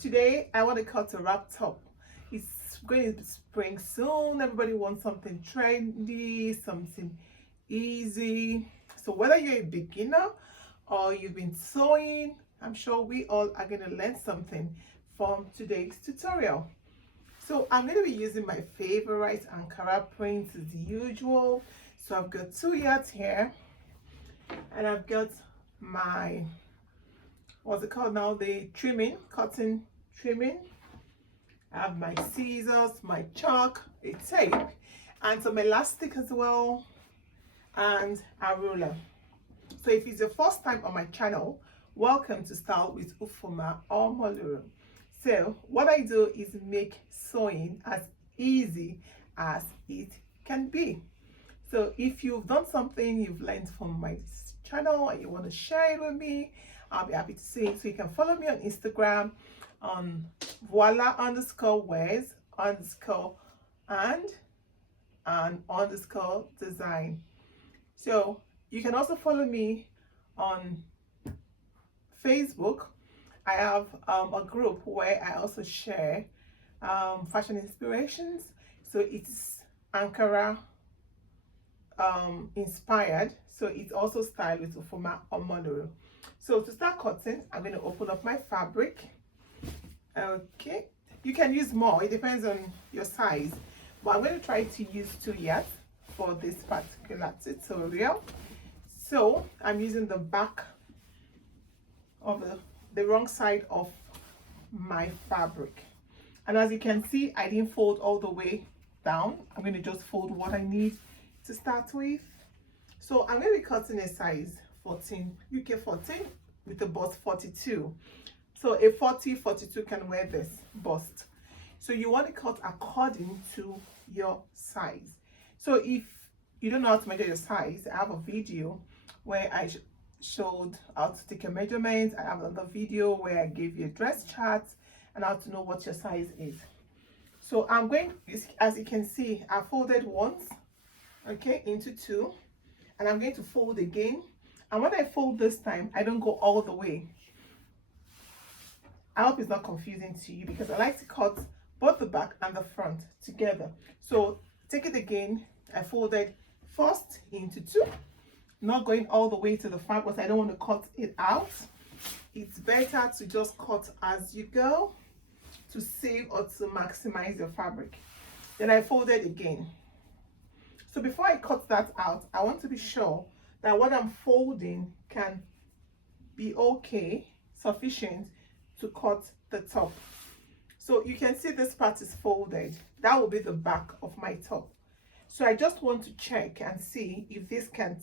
Today I want to cut a wrap top. It's going to be spring soon. Everybody wants something trendy, something easy. So whether you're a beginner or you've been sewing, I'm sure we all are going to learn something from today's tutorial. So I'm going to be using my favorite ankara prints as usual. So I've got 2 yards here, and I've got my, what's it called now, the cotton trimming. I have my scissors, my chalk, a tape, and some elastic as well, and a ruler. So if it's your first time on my channel, welcome to Style with Ufuoma Omoluru. So what I do is make sewing as easy as it can be. So if you've done something you've learned from my channel and you want to share it with me, I'll be happy to see it. So you can follow me on Instagram on voila_wears_ and _design. So you can also follow me on Facebook. I have a group where I also share fashion inspirations. So it's ankara inspired. So it's also styled with Ufuoma Omoluru. So to start cutting, I'm going to open up my fabric. Okay, you can use more, it depends on your size, but I'm going to try to use 2 yards for this particular tutorial. So I'm using the back of the wrong side of my fabric, and as you can see, I didn't fold all the way down. I'm going to just fold what I need to start with. So I'm going to be cutting a size 14, UK 14 with a bust 42. So a 42 can wear this bust. So you want to cut according to your size. So if you don't know how to measure your size, I have a video where I showed how to take a measurement. I have another video where I gave you a dress chart and how to know what your size is. So I'm going, as you can see, I folded once, okay, into 2, and I'm going to fold again. And when I fold this time, I don't go all the way. I hope it's not confusing to you because I like to cut both the back and the front together. So take it again. I folded first into 2, not going all the way to the front because I don't want to cut it out. It's better to just cut as you go to save or to maximize your fabric. Then I folded again. So before I cut that out, I want to be sure that what I'm folding can be okay, sufficient to cut the top. So you can see this part is folded. That will be the back of my top. So I just want to check and see if this can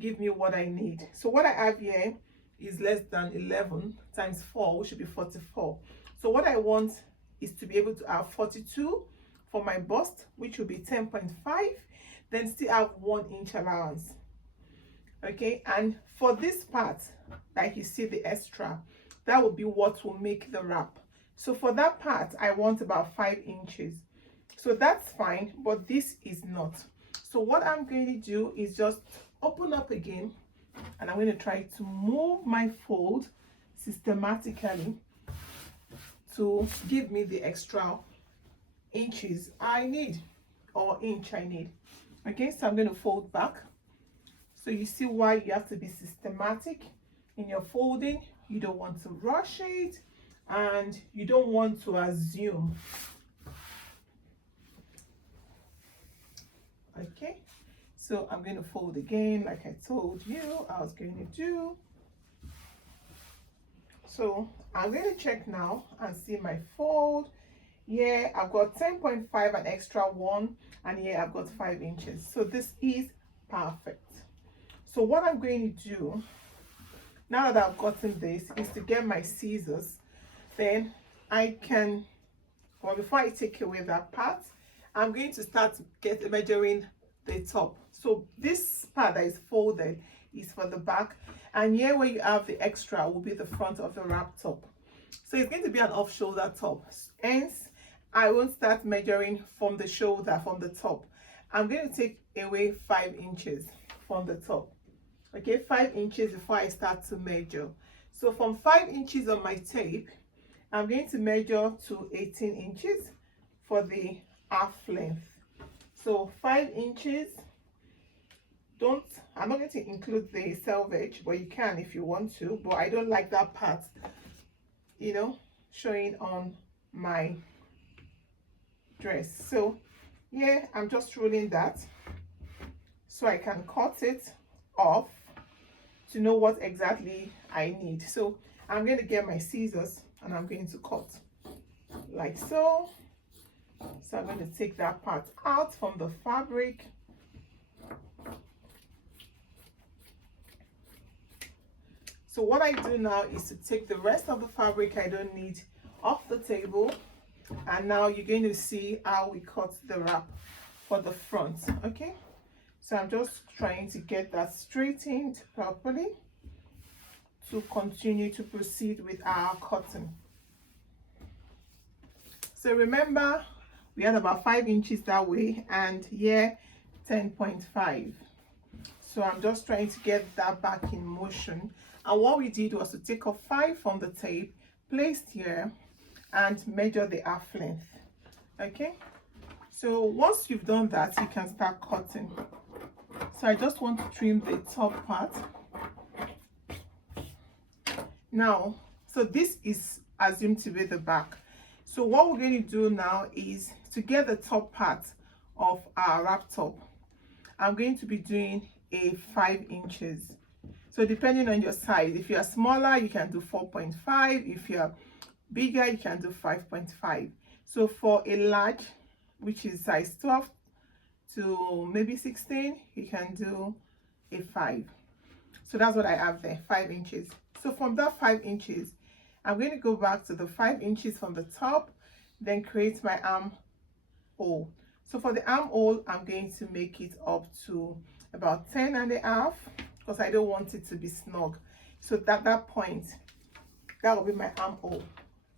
give me what I need. So what I have here is less than 11 times 4, which should be 44. So what I want is to be able to have 42 for my bust, which will be 10.5, then still have 1 inch allowance. Okay, and for this part, like you see the extra, that will be what will make the wrap. So for that part, I want about 5 inches. So that's fine, but this is not. So what I'm going to do is just open up again, and I'm going to try to move my fold systematically to give me the extra inches I need, or inch I need. Okay, so I'm going to fold back. So you see why you have to be systematic in your folding. You don't want to rush it, and you don't want to assume. Okay, so I'm going to fold again like I told you I was going to do. So I'm going to check now and see my fold. Yeah, I've got 10.5, an extra 1, and here I've got 5 inches. So this is perfect. So what I'm going to do now that I've gotten this is to get my scissors. Then I can, well, before I take away that part, I'm going to start measuring the top. So this part that is folded is for the back, and here where you have the extra will be the front of the wrap top. So it's going to be an off shoulder top, hence I won't start measuring from the shoulder, from the top. I'm going to take away 5 inches from the top. Okay, 5 inches before I start to measure. So from 5 inches on my tape, I'm going to measure to 18 inches for the half length. So 5 inches. I'm not going to include the selvage, but you can if you want to, but I don't like that part, you know, showing on my dress. So yeah, I'm just rolling that so I can cut it off to know what exactly I need. So I'm going to get my scissors and I'm going to cut like so. So I'm going to take that part out from the fabric. So what I do now is to take the rest of the fabric I don't need off the table, and now you're going to see how we cut the wrap for the front. Okay, so I'm just trying to get that straightened properly to continue to proceed with our cutting. So remember, we had about 5 inches that way, and here 10.5. So I'm just trying to get that back in motion. And what we did was to take off 5 from the tape, placed here, and measure the half length. Okay, so once you've done that, you can start cutting. So I just want to trim the top part. Now, so this is assumed to be the back. So what we're going to do now is to get the top part of our wrap top, I'm going to be doing a 5 inches. So depending on your size, if you're smaller, you can do 4.5. If you're bigger, you can do 5.5. So for a large, which is size 12 to maybe 16, you can do a 5. So that's what I have there, 5 inches. So from that 5 inches, I'm going to go back to the 5 inches from the top, then create my armhole. So for the armhole, I'm going to make it up to about 10.5, because I don't want it to be snug. So at that point, that will be my armhole.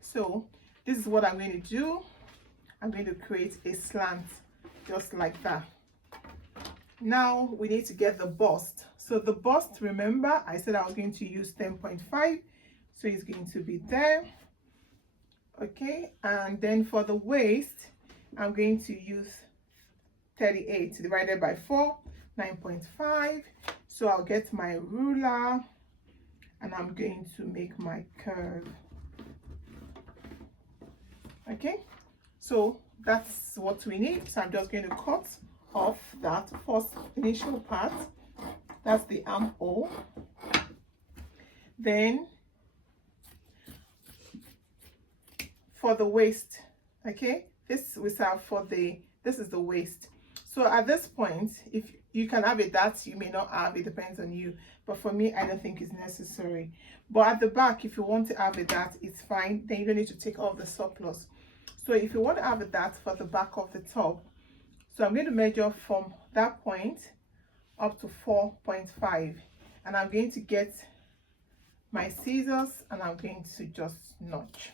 So this is what I'm going to do. I'm going to create a slant just like that. Now we need to get the bust. So the bust, remember I said I was going to use 10.5, so it's going to be there. Okay, and then for the waist, I'm going to use 38 divided by 4, 9.5. So I'll get my ruler and I'm going to make my curve. Okay, so that's what we need. So I'm just going to cut off that first initial part. That's the armhole. Then for the waist, okay, this we serve for this is the waist. So at this point, if you can have it that, you may not have it, depends on you, but for me I don't think it's necessary. But at the back, if you want to have it that, it's fine, then you don't need to take off the surplus. So if you want to have it that for the back of the top, so I'm going to measure from that point up to 4.5, and I'm going to get my scissors and I'm going to just notch.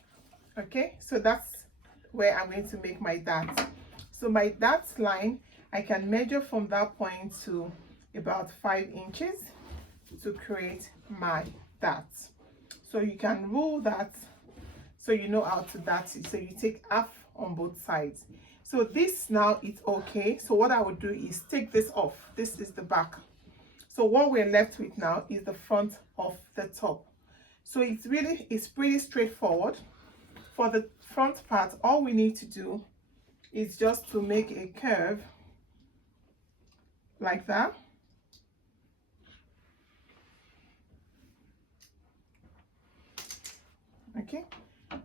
Okay, so that's where I'm going to make my dart. So my dart line, I can measure from that point to about 5 inches to create my dart. So you can rule that so you know how to dart it. So you take half on both sides. So this now is okay. So what I would do is take this off. This is the back. So what we're left with now is the front of the top. So it's pretty straightforward. For the front part, all we need to do is just to make a curve like that. Okay,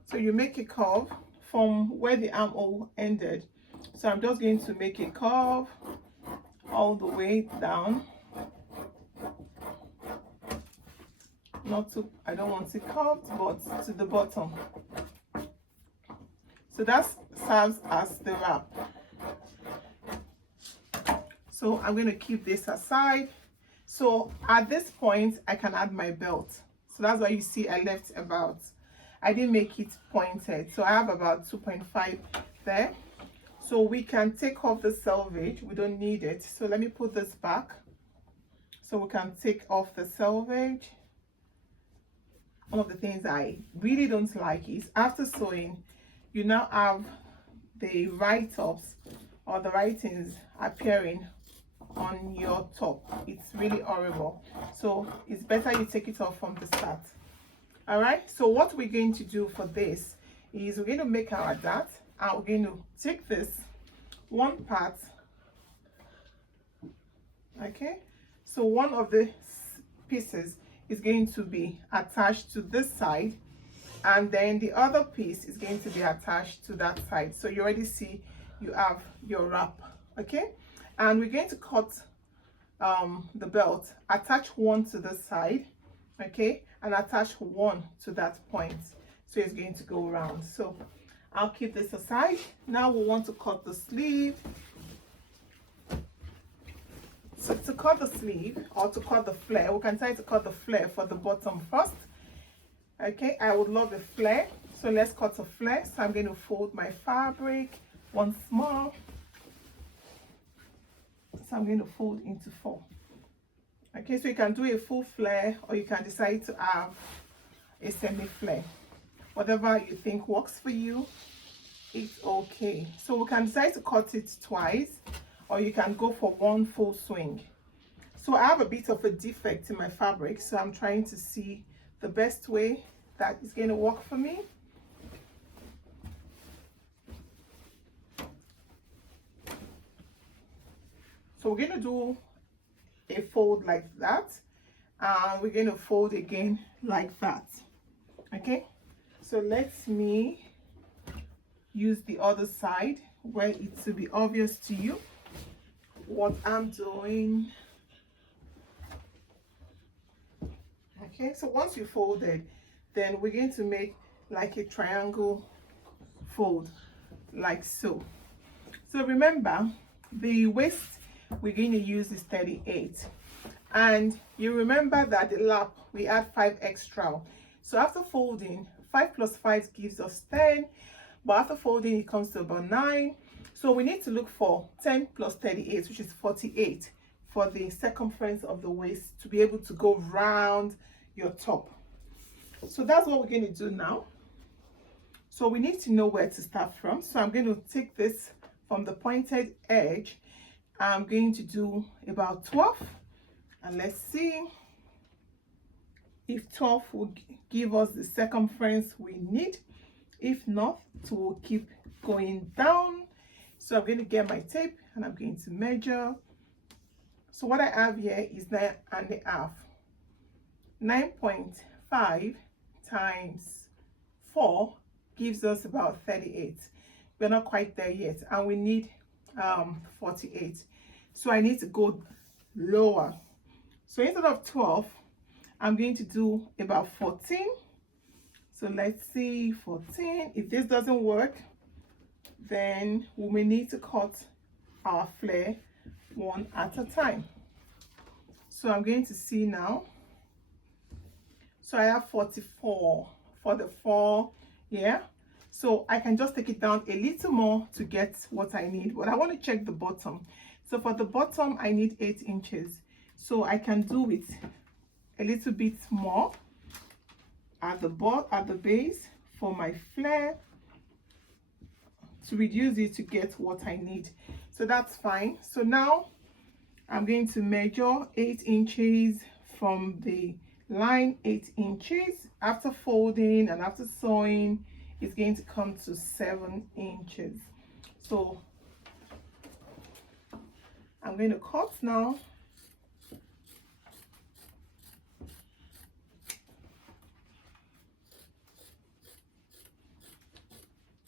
so you make a curve from where the armhole ended. So I'm just going to make a curve all the way down. I don't want it curved, but to the bottom. So that serves as the wrap. So I'm going to keep this aside. So at this point, I can add my belt. So that's why you see I left about, I didn't make it pointed. So I have about 2.5 there. So we can take off the selvage. We don't need it. So let me put this back. So we can take off the selvage. one of the things I really don't like is after sewing, you now have the write-ups or the writings appearing on your top. It's really horrible. So it's better you take it off from the start. All right, so what we're going to do for this is we're going to make our dart, and we're going to take this one part. Okay, so one of the pieces is going to be attached to this side, and then the other piece is going to be attached to that side. So you already see you have your wrap. Okay, and we're going to cut the belt, attach one to the side, okay, and attach one to that point, so it's going to go around. So I'll keep this aside. Now we want to cut the sleeve. So to cut the sleeve, or to cut the flare, we can try to cut the flare for the bottom first. Okay, I would love a flare, so let's cut a flare. So I'm going to fold my fabric once more. So I'm going to fold into 4. Okay, so you can do a full flare, or you can decide to have a semi flare. Whatever you think works for you, it's okay. So we can decide to cut it twice, or you can go for one full swing. So I have a bit of a defect in my fabric, so I'm trying to see the best way that is going to work for me. So we're going to do a fold like that, and we're going to fold again like that. Okay, so let me use the other side where it will be obvious to you what I'm doing. Okay, so once you folded, then we're going to make like a triangle fold, like so. So remember, the waist we're going to use is 38, and you remember that the lap we add 5 extra. So after folding, 5 plus 5 gives us 10, but after folding it comes to about 9. So we need to look for 10 plus 38, which is 48, for the circumference of the waist to be able to go round your top. So that's what we're going to do now. So we need to know where to start from. So I'm going to take this from the pointed edge. I'm going to do about 12, and let's see if 12 will give us the circumference we need. If not, we'll keep going down. So I'm going to get my tape, and I'm going to measure. So what I have here is 9.5. 9.5 times 4 gives us about 38. We're not quite there yet, and we need 48. So I need to go lower. So instead of 12, I'm going to do about 14. So let's see, 14. If this doesn't work, then we may need to cut our flare one at a time. So I'm going to see now. So I have 44 for the 4 here. So I can just take it down a little more to get what I need, but I want to check the bottom. So for the bottom, I need 8 inches. So I can do it a little bit more at the base for my flare to reduce it to get what I need. So that's fine. So now I'm going to measure 8 inches from the line. 8 inches after folding and after sewing is going to come to 7 inches. So I'm going to cut now.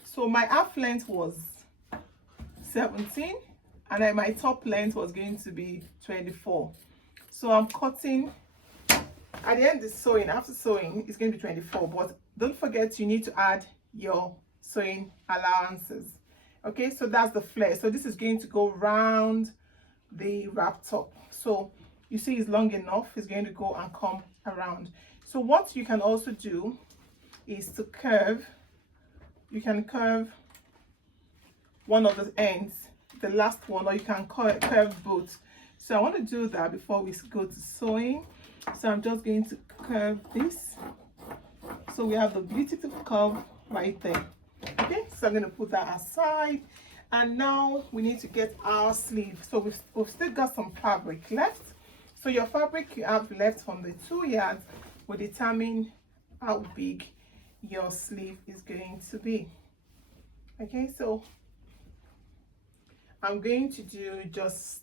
So my half length was 17, and then my top length was going to be 24. So I'm cutting at the end of sewing. After sewing, it's going to be 24, but don't forget you need to add your sewing allowances. Okay, so that's the flare. So this is going to go round the wrap top. So you see it's long enough, it's going to go and come around. So what you can also do is to curve. You can curve one of the ends, the last one, or you can curve both. So I want to do that before we go to sewing. So I'm just going to curve this So we have the beautiful curve right there. Okay, so I'm going to put that aside, and now we need to get our sleeve. So we've still got some fabric left. So your fabric you have left from the 2 yards will determine how big your sleeve is going to be. Okay, so I'm going to do just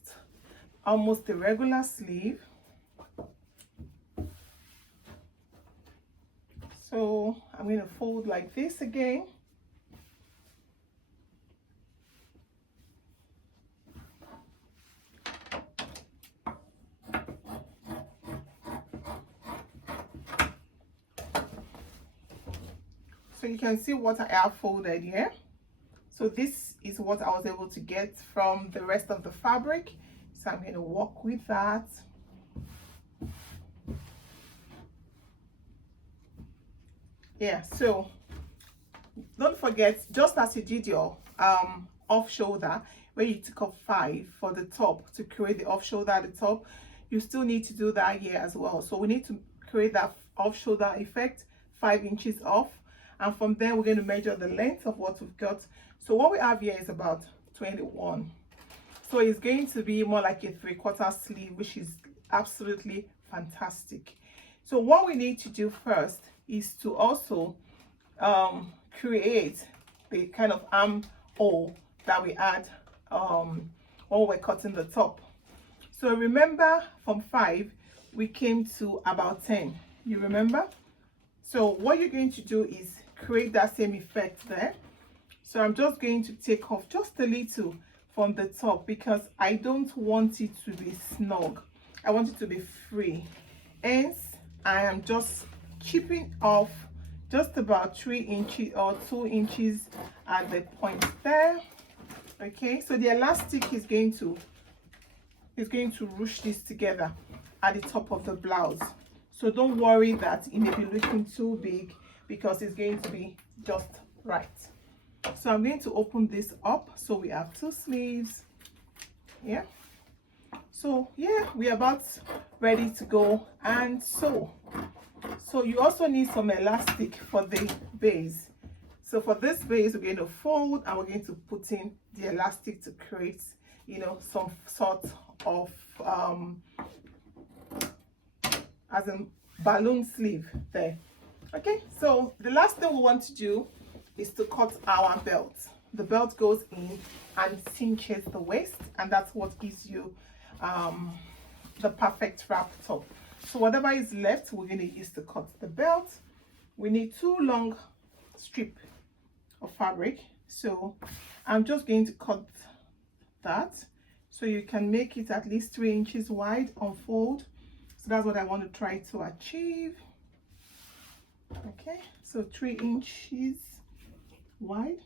almost a regular sleeve. So I'm going to fold like this again. So you can see what I have folded here. So this is what I was able to get from the rest of the fabric. So I'm going to work with that. Yeah, so don't forget, just as you did your off shoulder, where you took off 5 for the top to create the off shoulder at the top, you still need to do that here as well. So we need to create that off shoulder effect, 5 inches off, and from there we're going to measure the length of what we've got. So what we have here is about 21. So it's going to be more like a 3/4 sleeve, which is absolutely fantastic. So what we need to do first is to also create the kind of armhole that we had when we're cutting the top. So remember, from 5 we came to about 10. You remember? So what you're going to do is create that same effect there. So I'm just going to take off just a little from the top because I don't want it to be snug. I want it to be free. Hence, I am just chipping off just about 3 inches or 2 inches at the point there. Okay, so the elastic is going to rush this together at the top of the blouse. So don't worry that it may be looking too big, because it's going to be just right. So I'm going to open this up. So we have 2 sleeves. Yeah. So yeah, we're about ready to go and sew. So you also need some elastic for the base. So for this base, we're going to fold and we're going to put in the elastic to create, you know, some sort of as a balloon sleeve there. Okay, so the last thing we want to do is to cut our belt. The belt goes in and cinches the waist, and that's what gives you the perfect wrap top. So whatever is left, we're going to use to cut the belt. We need 2 long strips of fabric. So I'm just going to cut that so you can make it at least 3 inches wide on fold. So that's what I want to try to achieve. Okay, so 3 inches wide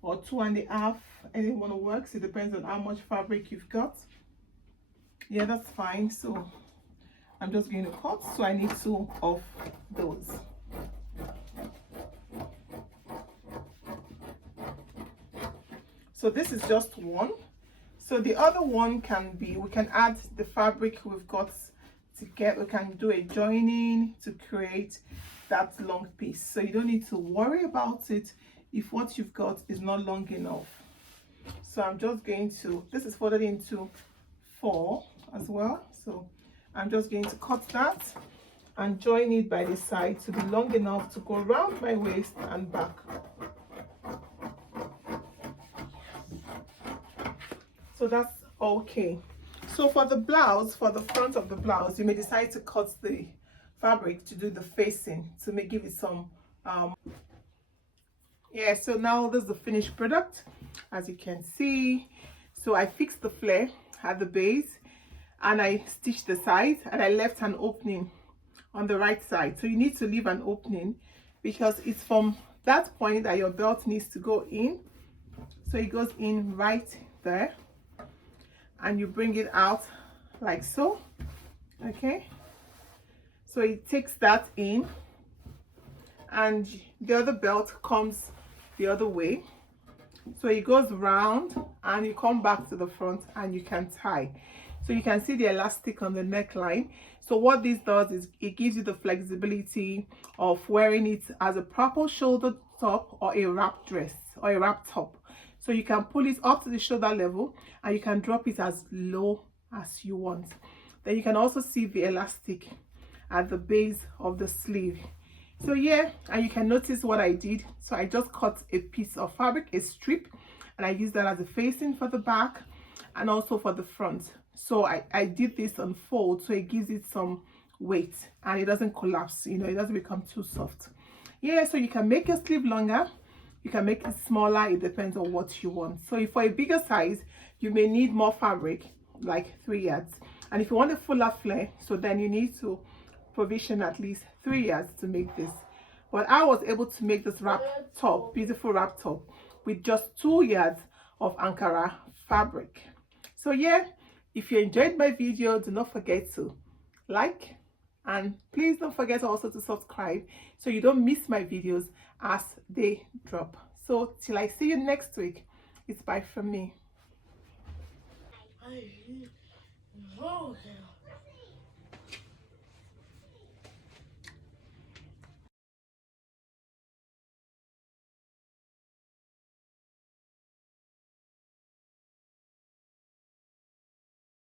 or 2.5, anyone works. It depends on how much fabric you've got. Yeah, that's fine. So I'm just going to cut. So I need 2 of those. So this is just 1. So the other one can be, we can add the fabric we've got together. We can do a joining to create that long piece. So you don't need to worry about it if what you've got is not long enough. So I'm just going to, this is folded into 4 as well. So I'm just going to cut that and join it by the side to be long enough to go around my waist and back. So that's okay. So for the blouse, for the front of the blouse, you may decide to cut the fabric to do the facing to give it some yeah. So now this is the finished product, as you can see. So I fixed the flare at the base and I stitched the sides, and I left an opening on the right side. So you need to leave an opening because it's from that point that your belt needs to go in. So it goes in right there, and you bring it out like so. Okay, so it takes that in, and the other belt comes the other way. So it goes round and you come back to the front and you can tie. So you can see the elastic on the neckline. So what this does is it gives you the flexibility of wearing it as a proper shoulder top or a wrap dress or a wrap top. So you can pull it up to the shoulder level and you can drop it as low as you want. Then you can also see the elastic at the base of the sleeve. So yeah, and you can notice what I did. So I just cut a piece of fabric, a strip, and I used that as a facing for the back and also for the front. So I did this on fold, so it gives it some weight and it doesn't collapse, you know, it doesn't become too soft. Yeah, so you can make your sleeve longer, you can make it smaller, it depends on what you want. So if for a bigger size, you may need more fabric, like 3 yards. And if you want a fuller flare, so then you need to provision at least 3 yards to make this. But I was able to make this wrap top, beautiful wrap top, with just 2 yards of ankara fabric. So yeah, if you enjoyed my video, do not forget to like, and please don't forget also to subscribe so you don't miss my videos as they drop. So till I see you next week, it's bye from me.